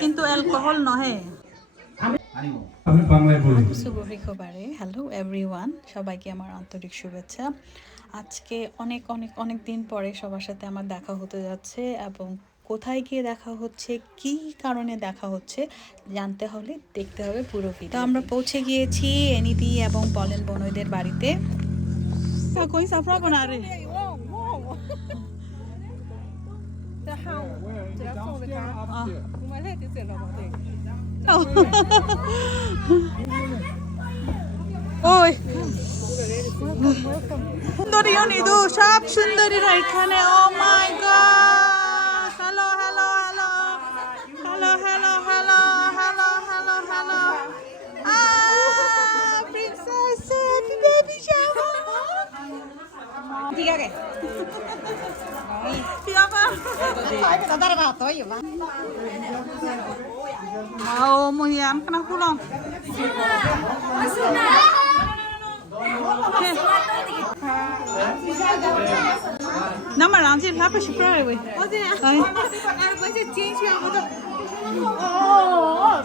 কিন্তু অ্যালকোহল নহে। Hello everyone, সবাইকে আমার আন্তরিক শুভেচ্ছা। আজকে অনেক অনেক অনেক দিন পরে সবার সাথে আমার দেখা হতে যাচ্ছে, এবং কোথায় গিয়ে দেখা হচ্ছে, কি কারণে দেখা হচ্ছে জানতে হলে দেখতে হবে পুরো ভিডিও। তো আমরা পৌঁছে গিয়েছি এনিদি এবং পলেন বনয়দের বাড়িতে। ওই সুন্দরী নিদু, সব সুন্দরীরা এখানে। Oh my god, hello hello hello hello hello hello hello hello hello princess baby shower. ঠিক আছে mau muyam kena kulong. Nama ranci apa sih pray we? Oh dia. Ay. Aku masih change yang betul. Oh.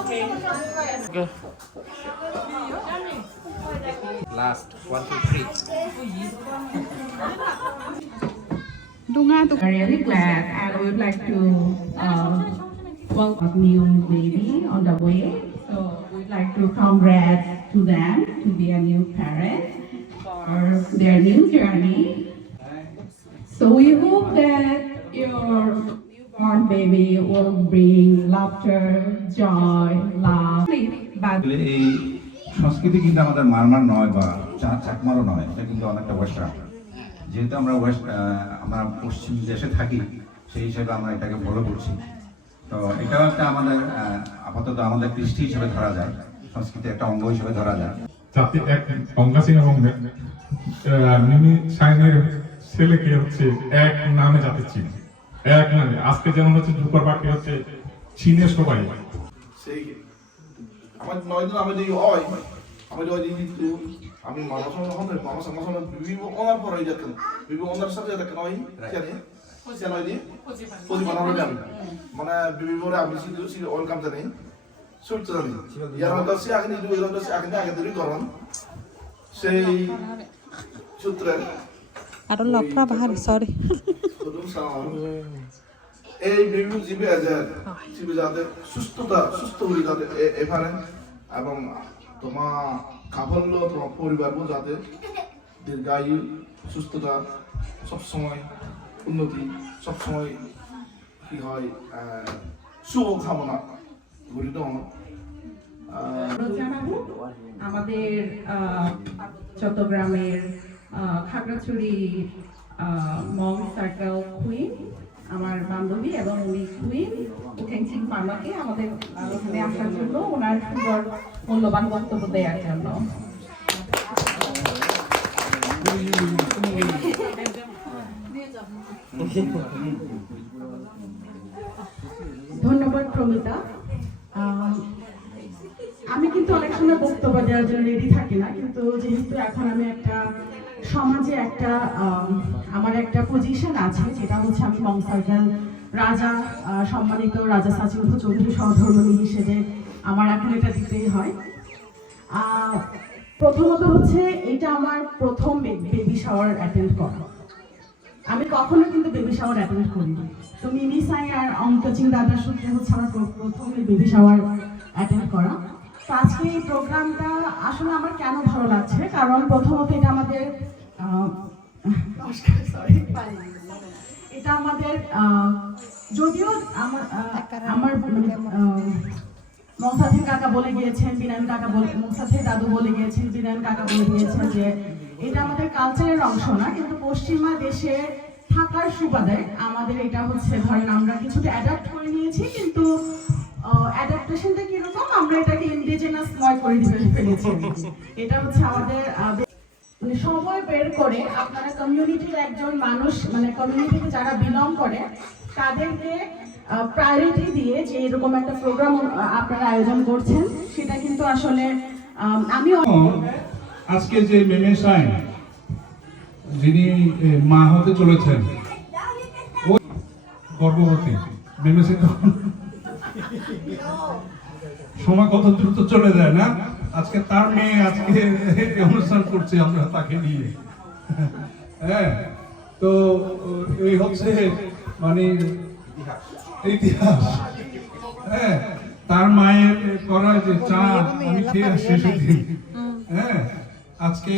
Okay. Last 1, 2, 3. I'm really glad, and we would like to welcome new baby on the way. So we'd like to congrats to them to be a new parent for their new journey. So we hope that your newborn baby will bring laughter, joy, love. But এই সংস্কৃতি কিন্তু আমাদের মারমার নয় বা চাকমারও নয়, এটা কিন্তু অনেকটা ওয়েস্টার্ন। যেহেতু আমরা পশ্চিম দেশে থাকি, সেই হিসেবে আমরা এটাকে ফলো করছি। তো এটাও একটা আমাদের আপাতত আমাদের কৃষ্টি হিসেবে ধরা যায়, সংস্কৃতির একটা অঙ্গ হিসেবে ধরা যায়। জাতি এক গঙ্গা সিং এবং মিমি সাইনের ছেলেকে হচ্ছে এক নামে জাতি চীন, এক নামে। আজকে যেমন হচ্ছে ঢুকার বাকি হচ্ছে চীনের সবাই। সেই আমার 9 দিন আমি দিই হয় আমি ওই দিন কিন্তু আমি মানুষ সঙ্গে বিভিন্ন ওনার পরে যাচ্ছেন, বিভিন্ন ওনার সাথে যাচ্ছেন ওই জানি সেন ওই দিন প্রতি বানানো যাবে মানে বিভিন্ন আমি শুধু ওয়েলকাম জানি সুইট জানি ইয়ার মধ্যে সে আগে দিই এর মধ্যে আগে আগে দিই গরম সেই সূত্রে আরো লফরা বাহার সরি এই বিভিন্ন জীবে যাদের সুস্থ হয়ে যাতে এখানে এবং তোমার সাফল্য তোমার পরিবার যাতে দীর্ঘায়ু সুস্থতা সবসময় উন্নতি সবসময় কি হয় শুভকামনা করি। তো আমাদের চট্টগ্রামের খাগড়াছড়ি মং সার্কেল কুইন আমার বান্ধবী এবং উনি কুইন উঠেনচিং পার্মাকে আমাদের এখানে আসার জন্য, ওনার সুন্দর মূল্যবান বক্তব্য দেওয়ার জন্য। ধন্যবাদ প্রমিতা। আমি কিন্তু অনেক সময় বক্তব্য দেওয়ার জন্য রেডি থাকি না, কিন্তু যেহেতু এখন আমি একটা সমাজে আমার একটা পজিশন আছে, যেটা হচ্ছে আমি মং সার্কেল রাজা সম্মানিত রাজা সাচিন্দ্র চৌধুরী সহধর্মিণী হিসেবে আমার এখন এটা দিতেই হয়। প্রথমত হচ্ছে এটা আমার প্রথম বেবি শাওয়ার অ্যাটেন্ড করা। আমি কখনো কিন্তু বেবি শাওয়ার অ্যাটেন্ড করিনি। তো মিমি সাই আর অঙ্কচিং দাদার সূত্রে হচ্ছে আমার প্রথম বেবি শাওয়ার অ্যাটেন্ড করা। তো আজকে এই প্রোগ্রামটা আসলে আমার কেন ভালো লাগছে, কারণ প্রথমত এটা আমাদের যদিও আমার মৌসাথির কাকা বলে গিয়েছেন, বিনায়ন কাকা মৌসাথির দাদু বলে গিয়েছেন, বিনায়ন কাকা বলে গিয়েছেন যে এটা আমাদের কালচারের অংশ না, কিন্তু পশ্চিমা দেশে থাকার সুবাদে আমাদের এটা হচ্ছে ধরেন আমরা কিছুটা অ্যাডাপ্ট করে নিয়েছি, কিন্তু অ্যাডাপ্টেশনটা কিরকম আমরা এটাকে ইন্ডিজেনাসময় করে ফেলেছি। এটা হচ্ছে আমাদের মানে সময় বের করে আপনারা কমিউনিটির একজন মানুষ মানে কমিউনিটিতে যারা বিলং করে তাদেরকে প্রায়োরিটি দিয়ে যে এরকম একটা প্রোগ্রাম আপনারা আয়োজন করছেন, সেটা কিন্তু আসলে আমিও আজকে যে মেমে সাইন যিনি মা হতে চলেছেন, ওই গর্ভবতী মেমে সাইন, সময় কত দ্রুত চলে যায় না। আজকে তার মেয়ে আজকে অনুষ্ঠান করছে আমরা তাকে নিয়ে। হ্যাঁ, তো এই হচ্ছে মানে ইতিহাস। হ্যাঁ, তার মায়ের করা যে চা আমি খেয়ে আসছি সেদিন। হ্যাঁ, আজকে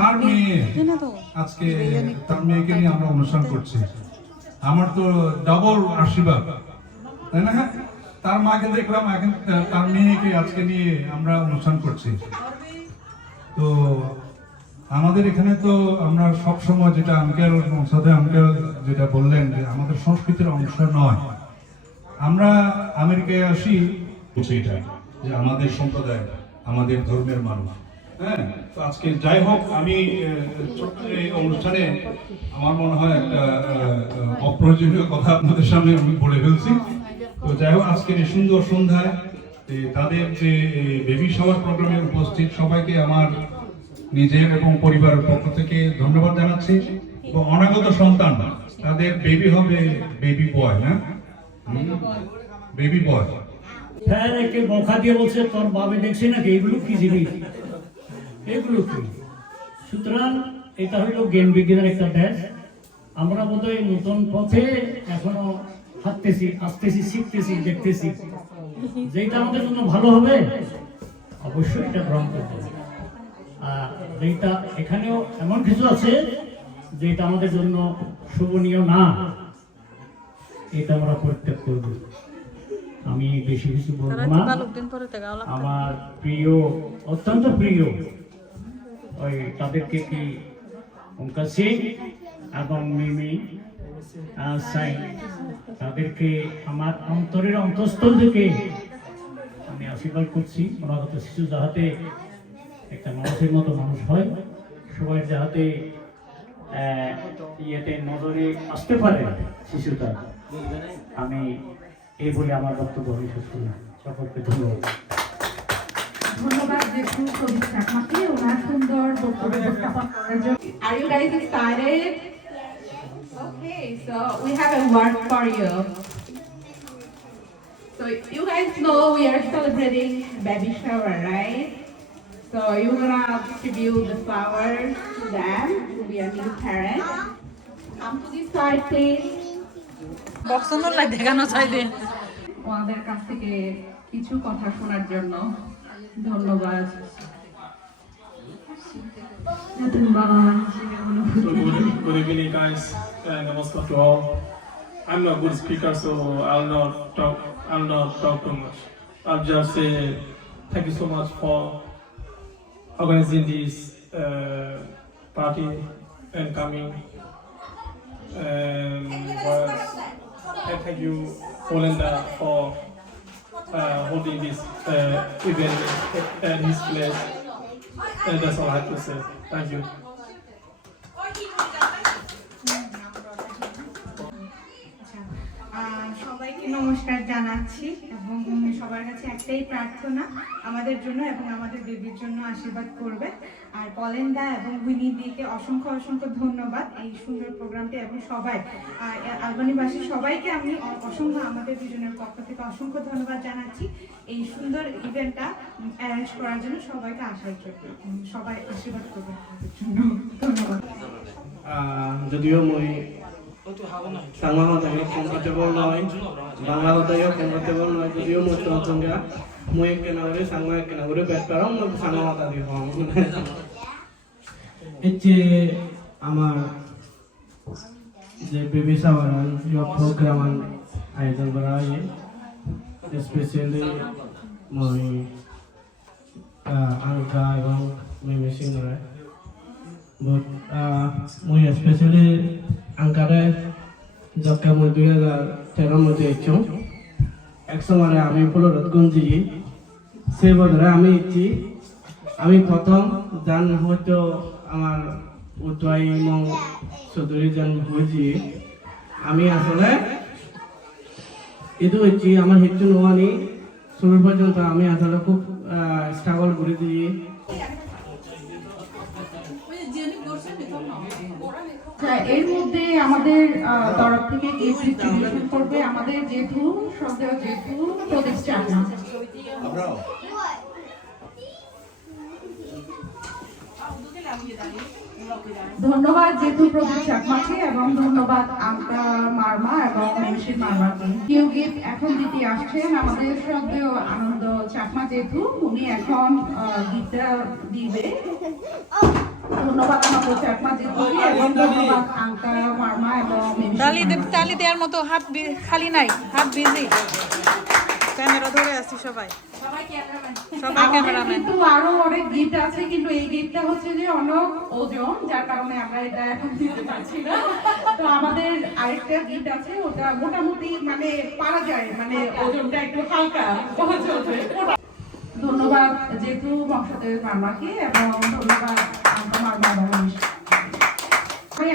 তার মেয়ে, আজকে তার মেয়েকে নিয়ে আমরা অনুষ্ঠান করছি। আমার তো ডাবল আশীর্বাদ, তাই না? তার মাকে দেখলাম, এখন তার মেয়েকে আজকে নিয়ে আমরা অনুষ্ঠান করছি। তো আমাদের এখানে তো আমরা সবসময় যেটা আঙ্কেল সাথে আঙ্কেল যেটা বললেন যে আমাদের সংস্কৃতির অংশ নয়। আমরা আমেরিকায় আসি বলছি এটা যে আমাদের সম্প্রদায়, আমাদের ধর্মের মানুষ। হ্যাঁ, তো আজকে যাই হোক, আমি ছোট্ট এই অনুষ্ঠানে আমার মনে হয় একটা অপ্রয়োজনীয় কথা আপনাদের সামনে আমি বলে ফেলছি। তো যাই হোক, আজকের এই সুন্দর সন্ধ্যায় তাদের যে বেবি শাওয়ার প্রোগ্রামে উপস্থিত সবাইকে আমার নিজের এবং পরিবারের পক্ষ থেকে ধন্যবাদ জানাচ্ছি। এবং অনাগত সন্তান, তাদের বেবি হবে বেবি বয়, না বেবি বয়। হ্যাঁ, একে বকা দিয়ে বলছে তোর বাবে দেখছি নাকি, এগুলো কি জিনিস, এগুলো কি? সুতরাং এটা হইল জ্ঞান বিজ্ঞানের একটা দেশ। আমরা বোধহয় নতুন পথে এখনো হাঁটতেছি, আসতেছি, শিখতেছি, দেখতেছি। যেটা আমাদের জন্য ভালো হবে অবশ্যই এটা গ্রহণ করতে হবে। আর যেটা এখানেও এমন কিছু আছে যেটা আমাদের জন্য শোভনীয় না, এটা আমরা পরিত্যাগ করব। আমি বেশি কিছু বলবো না। আমার প্রিয়, অত্যন্ত প্রিয় ওই তাদেরকে কি অঙ্কা সিং এবং মিমি সাইন, তাদেরকে আমার অন্তরের অন্তঃস্থল থেকে আমি আশীর্বাদ করছি। অনাগত শিশু যাহাতে একটা মানুষের মতো মানুষ হয়, সবাই যাহাতে ইয়েতে নজরে আসতে পারে শিশুটা, আমি এই বলে আমার বক্তব্য আমি শেষ করলাম। সকলকে ধন্যবাদ। ধন্যবাদ জেঠু সবিক চাকমাকে ওনার সুন্দর বক্তব্য উপস্থাপন করার জন্য। Are you guys excited? Okay, so we have a word for you. So you guys know we are celebrating baby shower, right? So you're gonna distribute the flowers to them, to be a new parent. Come to this side, please. বক্সন্দর লাই দেখানো চাই দিন ওনাদের কাছ থেকে কিছু কথা শোনার জন্য ধন্যবাদ। নতুন বাবা হিসেবে Good evening, guys. Namaskar to all. I'm not a good speaker, so I'll not talk too much. I'll just say thank you so much for organizing this party and coming. And thank you, Polinda, for holding this event at his place. And that's all I have to say. Thank you. সবাইকে নমস্কার জানাচ্ছি এবং সবার কাছে একটাই প্রার্থনা আমাদের জন্য এবং আমাদের বেবির জন্য আশীর্বাদ করবে। আর পলেন্দা এবং উইনিদিকে অসংখ্য অসংখ্য ধন্যবাদ এই সুন্দর প্রোগ্রামটি, এবং সবাই আলবানিবাসী সবাইকে আমি অসংখ্য আমাদের দুজনের পক্ষ থেকে অসংখ্য ধন্যবাদ জানাচ্ছি এই সুন্দর ইভেন্টটা অ্যারেঞ্জ করার জন্য। সবাইকে আসার জন্য সবাই আশীর্বাদ করবে ধন্যবাদ। যদিও মই সাংমা হতাকে কমফর্টেবল নয়, বাংলা হতাকে কমফর্টেবল নয়, যদিও মই তহসংখ্যা মই কেনা করে সাংমা কেনা করে ব্যাট পারাও মই সাংমা হতা দিয়ে হম এই যে আমার যে বেবি শাওয়ার প্রোগ্রাম আয়োজন করা হয়, স্পেশালি মই আনকা এবং মিমি সিং রায় বহুত মই স্পেশালি আঙ্কারে যখন মই 2013 মধ্যে এসেছি, এক সময় আমি পুলরতগঞ্জি সে বছরে আমি ইচ্ছি আমি প্রথম জান হয়তো আমার উদ্বাই মং চৌধুরী জান হয়েছি আমি আসলে ಇದು ಹೆಚ್ಚಿ আমার ಹೆಚ್ಚು ನೋವಾನಿ শুরু পর্যন্ত আমি আসলে খুব স্ট্রাগল করে দিই। এর মধ্যে আমাদের তরফ থেকে গিফট ডিস্ট্রিবিউশন করবে আমাদের জেঠু শ্রদ্ধেয় জেঠু প্রদীপ চাকমা। ধন্যবাদ জেঠু প্রদীপ চাকমাকে এবং ধন্যবাদ আঙ্কা মারমা এবং মেশিন মারমাকে। কেউ গিফট এখন দিতে আসছেন আমাদের শ্রদ্ধেয় আনন্দ চাকমা জেঠু, উনি এখন গিফটটা দিবে। ধন্যবাদ আমাদের চাকমা জেঠুকে এবং ধন্যবাদ আঙ্কা মারমা এবং তালি দেওয়ার মতো হাত খালি নাই, হাত বিজি। ক্যামেরা ধরে আছি সবাই ক্যামেরাম্যান। কিন্তু আরো অনেক গিফট আছে, কিন্তু এই গিফটটা হচ্ছে যে অনেক ওজন, যার কারণে আমরা এটা এখন দিতে পারছি না। তো আমাদের আরেকটা গিফট আছে, ওটা মোটামুটি মানে পারা যায়, মানে ওজনটা একটু হালকা ধন্যবাদ যেহেতু বংশধর মামাকে এবং ধন্যবাদ আমার মামা।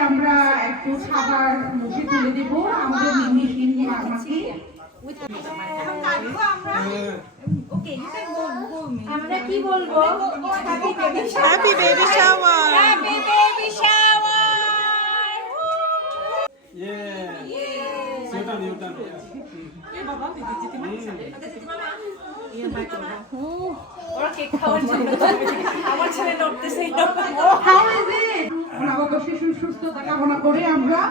আমরা একটু খাবার মুখে তুলে দিব আমাদের মিমি মামাকে। আমরা কি বলবো? Happy baby shower. Happy baby shower. ওরা কেক খাওয়ার জন্য আমার ছেলে নড়তেছে। নবজাতক শিশুর সুস্থতা কামনা করে আমরা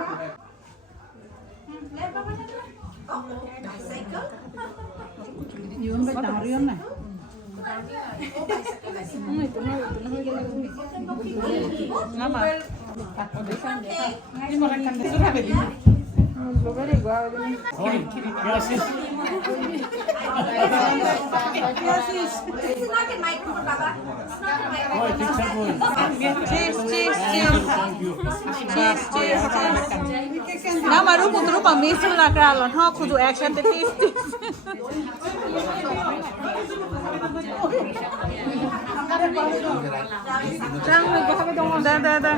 Nama rupa misul na kralon ha kudu action te tis. Jang ko habe dong da.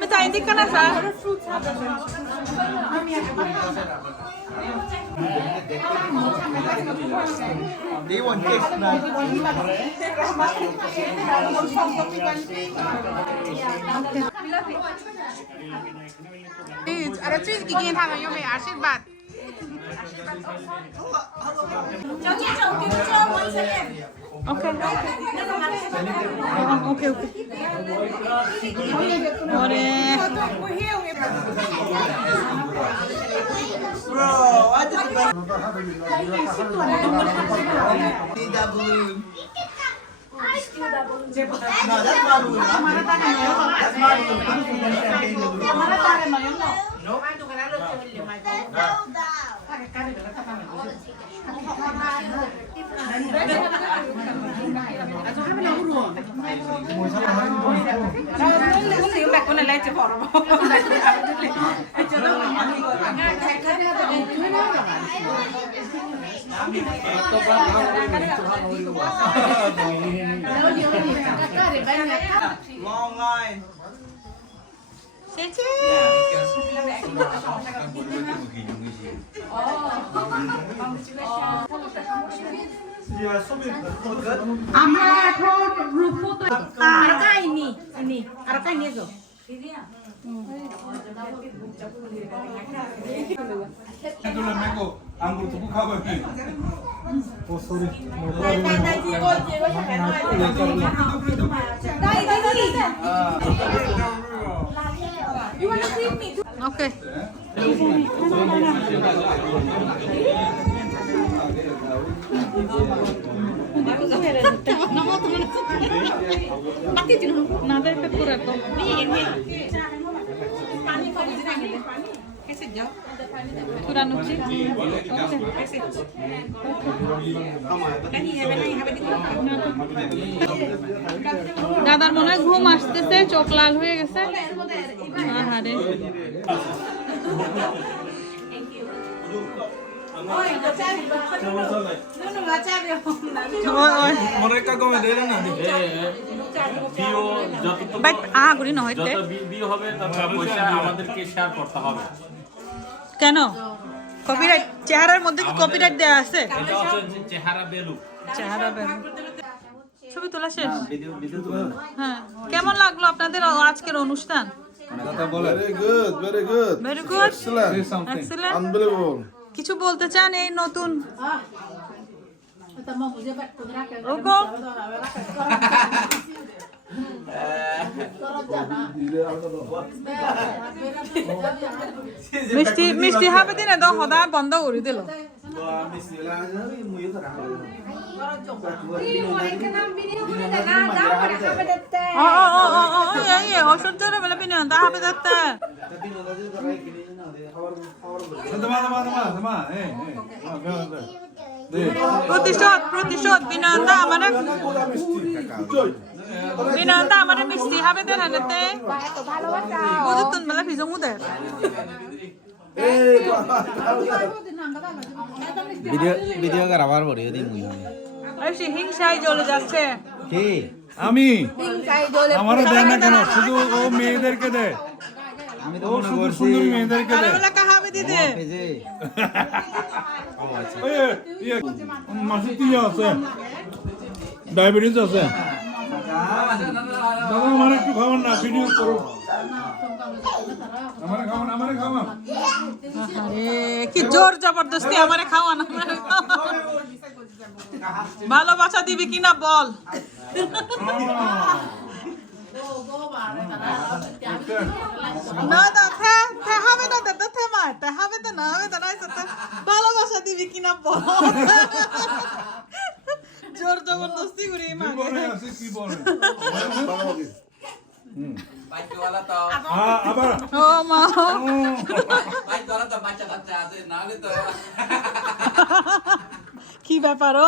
Kita ini kan apa? They want cake na. আরে তুই কি গিয়ে থাকা ইয়ে আশীর্বাদ Okay. Okay. Bro, I just need that balloon. No, that's my balloon. That's my balloon. Nope. Long line. আমরা এখন রূপো আর কাইনি নি আর কাইনি গো আঙ্গুর তো খাবে ও sorry Okay. Nada es pura to. Pura nuchi. দাদার মনে হয় ঘুম আসতেছে, চোখ লাল হয়ে গেছে। আহারে আগুরি নয় কেন কপিরাইট চেহারার মধ্যে কি কপিরাইট দেওয়া আছে চেহারা বেলু ছবি তোলা শেষ হ্যাঁ কেমন লাগলো আপনাদের আজকের অনুষ্ঠান Very good, very good. Very good Excellent. Excellent Unbelievable. কিছু বলতে চান এই নতুন ওগো মিষ্টি মিষ্টি হবে দিনে তো সদা বন্ধ করে দিল অসহ্য বেলা পিনে তা হবে দেখতে প্রতিশোধ বিনয়নদা আমার বিনয়নদা আমার মিষ্টি হবে দেন হাতে বুঝুন বেলা ভিজং উদের ভিডিও করাবার পরে দিন হিংসায় জ্বলে যাচ্ছে কি আমি আমারও দেয় না কেন শুধু ও মেয়েদেরকে দেয় আমি তো ও মনে শুধু করছি সুন্দর মেয়েদেরকে দেয় বেলা কাহাবে দিতে মাসে কি আছে ডায়াবেটিস আছে দাদা আমার একটু খাবার না ভিডিও করো আমারে খাওয়ান কি জোর জবরদস্তি আমারে খাওয়ান ভালোবাসা দিবি কিনা বল না দাদা হবে না দাদা থেমায় তে হবে তো না হবে তো না ভালোবাসা দিবি কিনা বল জোর জবরদস্তি করি বলে আছে কি বলে আবার ও মা কি ব্যাপার ও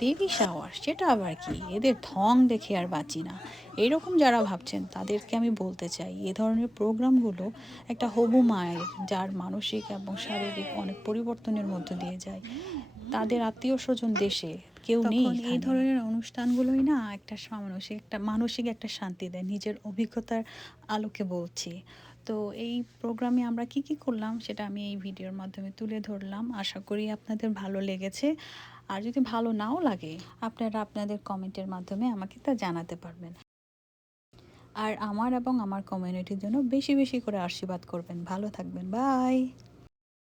বেবি শাওয়ার সেটা আবার কি এদের ঢং দেখে আর বাঁচি না এরকম যারা ভাবছেন তাদেরকে আমি বলতে চাই এ ধরনের প্রোগ্রামগুলো একটা হবু মায়ের যার মানসিক এবং শারীরিক অনেক পরিবর্তনের মধ্য দিয়ে যায় তাদের আত্মীয় স্বজন দেশে কেউ নেই এই ধরনের অনুষ্ঠানগুলোই না একটা মানসিক একটা শান্তি দেয় নিজের অভিজ্ঞতার আলোকে বলছি তো এই প্রোগ্রামে আমরা কি কি করলাম সেটা আমি এই ভিডিওর মাধ্যমে তুলে ধরলাম আশা করি আপনাদের ভালো লেগেছে আর যদি ভালো নাও লাগে আপনারা আপনাদের কমেন্টের মাধ্যমে আমাকে তা জানাতে পারবেন আর আমার এবং আমার কমিউনিটির জন্য বেশি বেশি করে আশীর্বাদ করবেন ভালো থাকবেন বাই